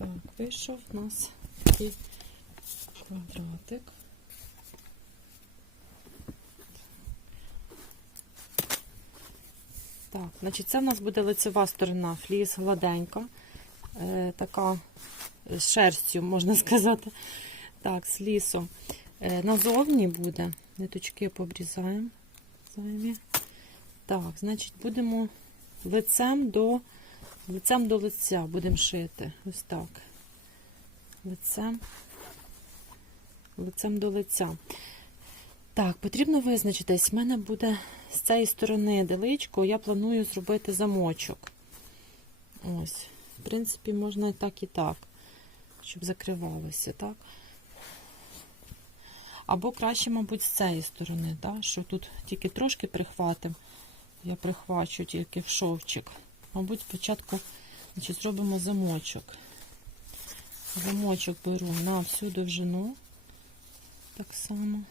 Так, вийшов у нас такий квадратик. Так, значить, це в нас буде лицева сторона, фліс гладенька, е, така з шерстю, можна сказати. Так, з лісу. Е, назовні буде. Ниточки пообрізаємо зайві. Так, значить, будемо лицем до лицем до лиця будемо шити. Ось так. Лицем, лицем до лиця. Так, потрібно визначитись. У мене буде з цієї сторони деличко, я планую зробити замочок. Ось. В принципі, можна і так, і так, щоб закривалося, так? Або краще, мабуть, з цієї сторони, так? що тут тільки трошки прихватимо. Я прихвачу тільки в шовчик. Мабуть, спочатку значить, зробимо замочок. Замочок беру на всю довжину. Так само.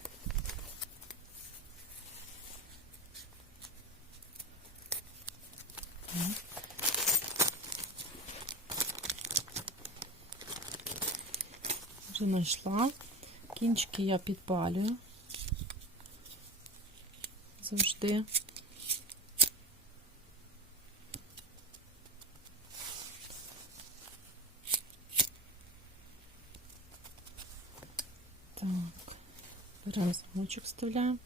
Вже знайшла. Кінчики я підпалюю. Завжди. Так, беремо замочок вставляємо.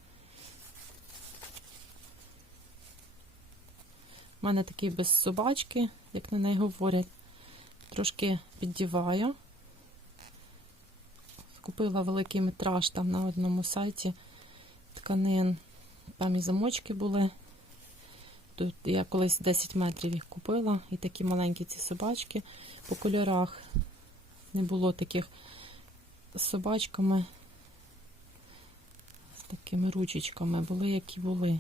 У мене такий без собачки, як на неї говорять. Трошки піддіваю. Купила великий метраж там на одному сайті тканин. Там і замочки були. Тут я колись 10 метрів їх купила. І такі маленькі ці собачки по кольорах. Не було таких з собачками, такими ручечками. Були, які були.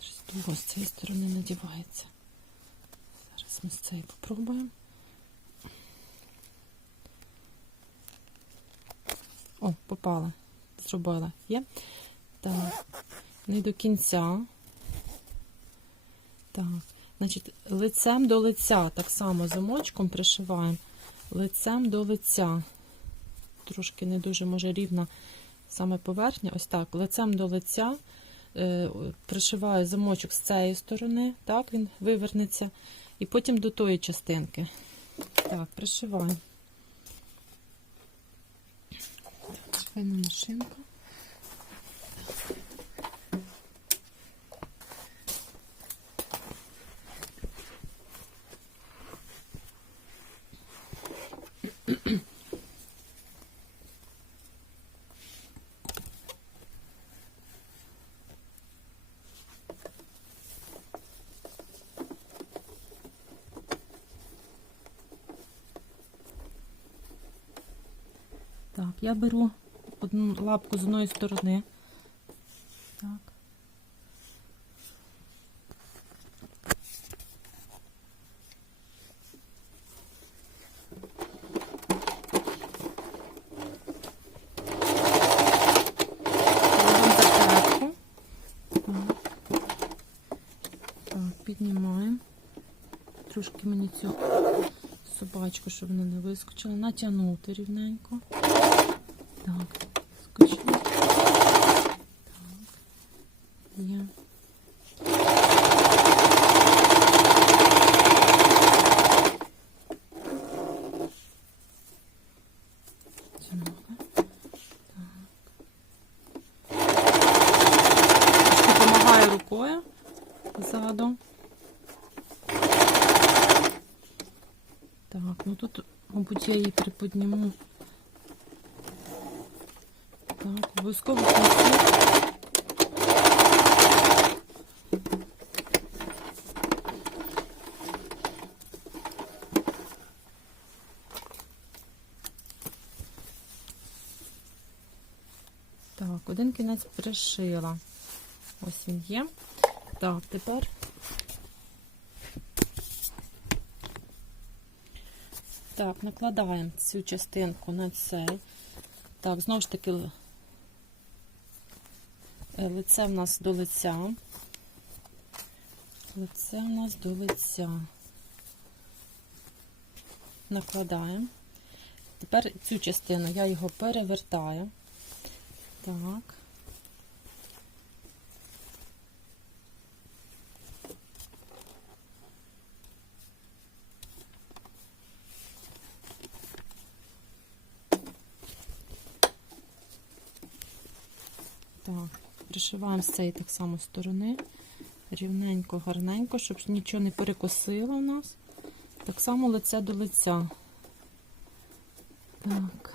Щось довго з цієї сторони надівається. Зараз ми з цієї попробуємо. О, попала. Зробила. Є? Так. Не до кінця. Так. Значить, лицем до лиця. Так само замочком пришиваємо. Лицем до лиця. Трошки не дуже може рівна саме поверхня. Ось так. Лицем до лиця. Е, пришиваю замочок з цієї сторони. Так, він вивернеться. І потім до тої частинки. Так, пришиваю. Швейна машинка. Так, я беру одну лапку з одної сторони. Так. Робимо закладку. Так. Так, піднімаємо. Трошки мені цю собачку, щоб вона не вискочила. Натягнути рівненько. Так, скочили. Так. Є. Тягнули. Так. Трошки допомагаю рукою ззаду. Так, ну тут, мабуть, я її приподніму. Так, обов'язково кінці. Так, один кінець пришила. Ось він є. Так, тепер Так, накладаємо цю частинку на цей. Так, знову ж таки, е, лице в нас до лиця. Лице в нас до лиця. накладаємо. Тепер цю частину я його перевертаю. Так. Так, пришиваємо з цієї так само сторони. Рівненько, гарненько, щоб нічого не перекосило у нас. Так само лице до лиця. Так,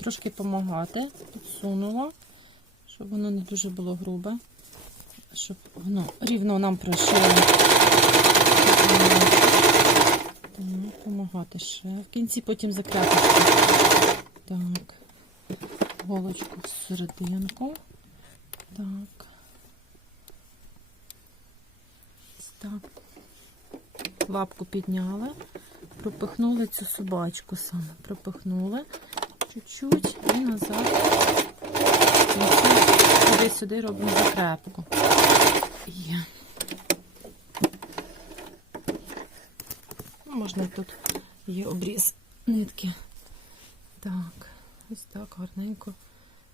Трошки допомагати, підсунула, щоб воно не дуже було грубе, щоб воно рівно нам прошило. Так, допомагати ще. В кінці потім закрепити. Так, голочку в серединку. Так. Так. Лапку підняли, пропихнули цю собачку саме. Пропихнули чуть-чуть і назад. Сюди-сюди робимо закрепку. Ну, Можна тут є обріз нитки. Так, ось так гарненько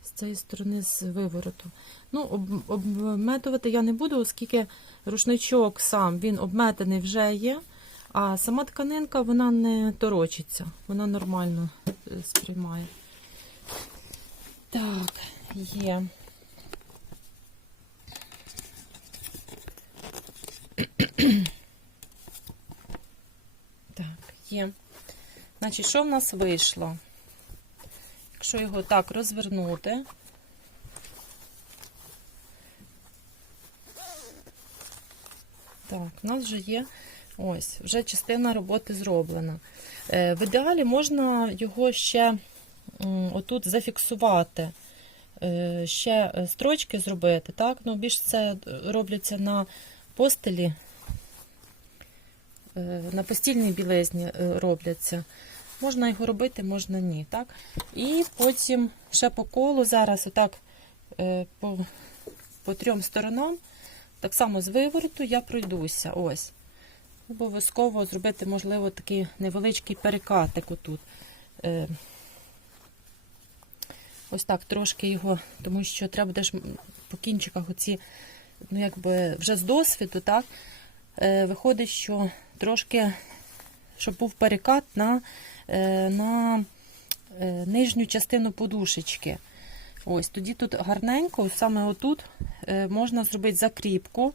з цієї сторони з вивороту. Ну, об, обметувати я не буду, оскільки рушничок сам він обметаний вже є, а сама тканинка вона не торочиться, вона нормально е, сприймає. Так, є. Так, є. Значить, що в нас вийшло? Якщо його так розвернути, так, у нас вже є ось, вже частина роботи зроблена. Е, В ідеалі можна його ще отут зафіксувати, е, ще е, строчки зробити, так? Ну, більш це робляться на постелі, на постільній білизні робляться. Можна його робити, можна ні. так? І потім ще по колу зараз отак по, по трьом сторонам, так само з вивороту я пройдуся. Ось. Обов'язково зробити, можливо, такий невеличкий перекатик отут. Е, Ось так трошки його, тому що треба буде по кінчиках оці, ну якби вже з досвіду, так, е, виходить, що трошки, щоб був перекат на, е, на нижню частину подушечки. Ось, тоді тут гарненько, саме отут можна зробити закріпку,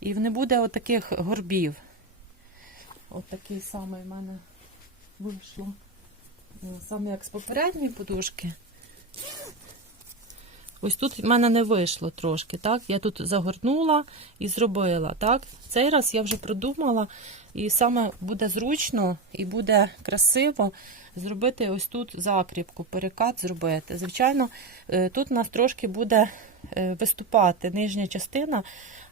і не буде отаких горбів. От самий в мене вийшло. Е, Саме як з попередньої подушки. Ось тут в мене не вийшло трошки, так? Я тут загорнула і зробила, так? Цей раз я вже продумала, і саме буде зручно і буде красиво зробити ось тут закріпку, перекат зробити. Звичайно, е, тут у нас трошки буде е, виступати нижня частина,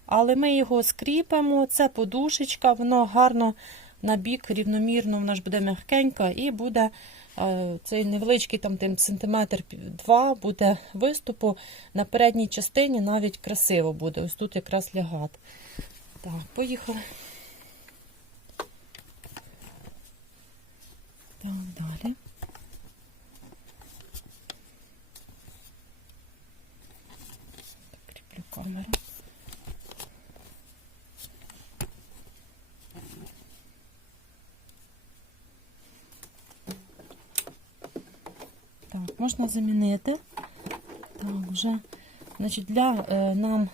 але ми його скріпимо, це подушечка, воно гарно на бік, рівномірно, вона ж буде м'якенька і буде е, цей невеличкий там тим сантиметр два буде виступу на передній частині навіть красиво буде. Ось тут якраз лягати. Так, поїхали. Так, далі. Можна замінити. Так, вже, значить, для е, нам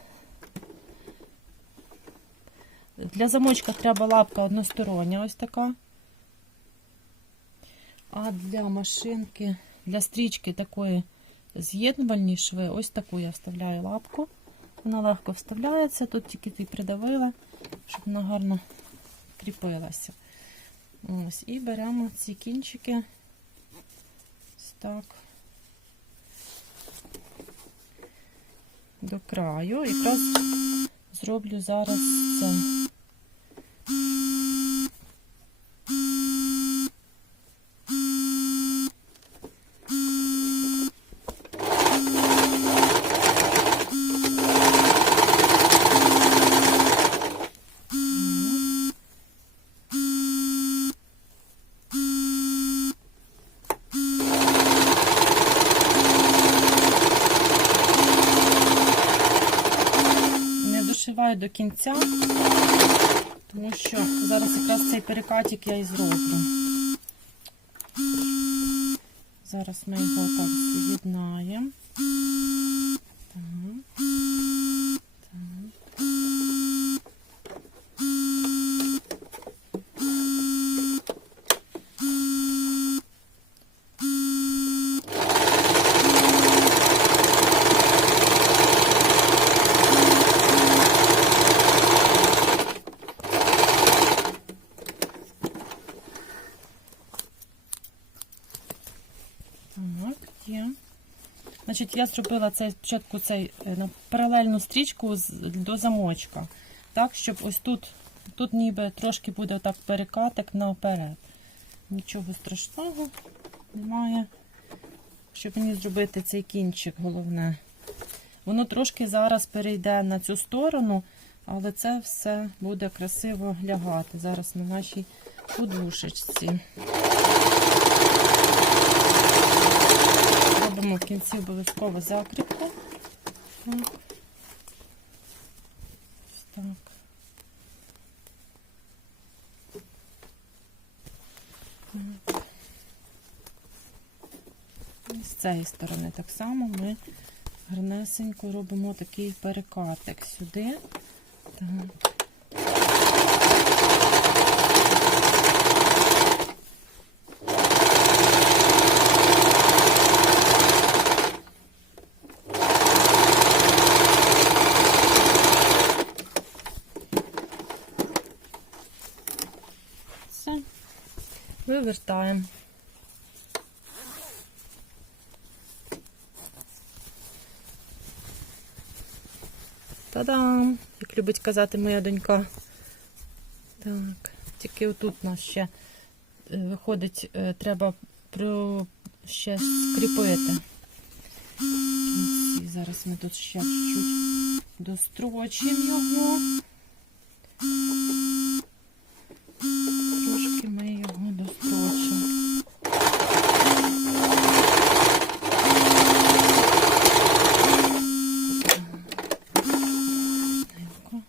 для замочка треба лапка одностороння, ось така. А для машинки, для стрічки такої з'єднувальні шви, ось таку я вставляю лапку. Вона легко вставляється, тут тільки ти придавила, щоб вона гарно кріпилася. Ось, і беремо ці кінчики. Ось так. До краю. Якраз зроблю зараз це. Не дошиваю до кінця, тому що зараз якраз цей перекатик я і зроблю. Зараз ми його так з'єднаємо. Так. Так. Так, є. Значить, я зробила цей спочатку цей е, паралельну стрічку до замочка. Так, щоб ось тут, тут ніби трошки буде отак перекатик наперед. Нічого страшного немає. Щоб мені зробити цей кінчик, головне. Воно трошки зараз перейде на цю сторону, але це все буде красиво лягати зараз на нашій подушечці. Робимо кінці обов'язково закріпку. Так. Ось так. Так. І з цієї сторони так само ми гарнесенько робимо такий перекатик сюди. Так. Вивертаємо. Та-дам! Як любить казати моя донька. Так, тільки отут у нас ще е, виходить, е, треба про ще скріпити. Кінці. Зараз ми тут ще чуть-чуть дострочимо його. Трошки ми його дострочимо. Тихо.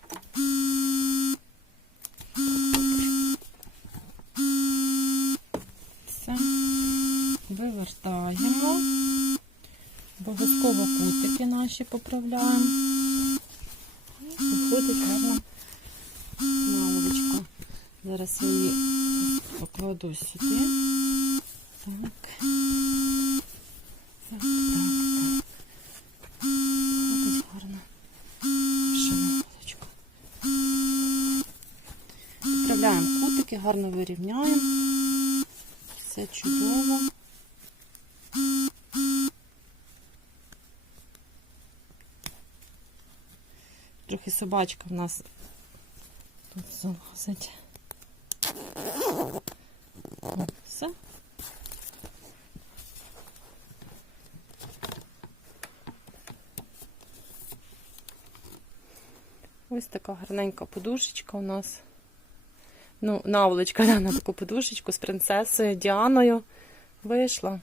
Все. Вивертаємо. Обов'язково наші поправляємо. Виходить гарно наволочка. Зараз я її покладу сюди. Так. Так, так. Ще гарно вирівняємо. Все чудово. Собачка в нас тут залазить. Все. Ось така гарненька подушечка у нас. Ну, наволочка да, на таку подушечку з принцесою Діаною вийшла.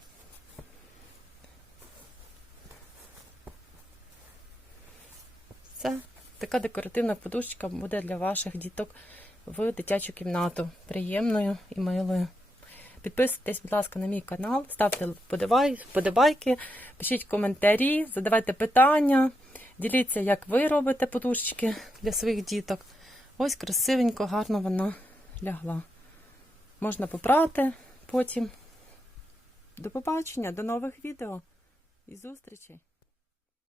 Це така декоративна подушечка буде для ваших діток в дитячу кімнату. Приємною і милою. Підписуйтесь, будь ласка, на мій канал, ставте подобай- вподобайки, пишіть коментарі, задавайте питання, діліться, як ви робите подушечки для своїх діток. Ось красивенько, гарно вона лягла. Можна попрати потім. До побачення, до нових відео і зустрічей!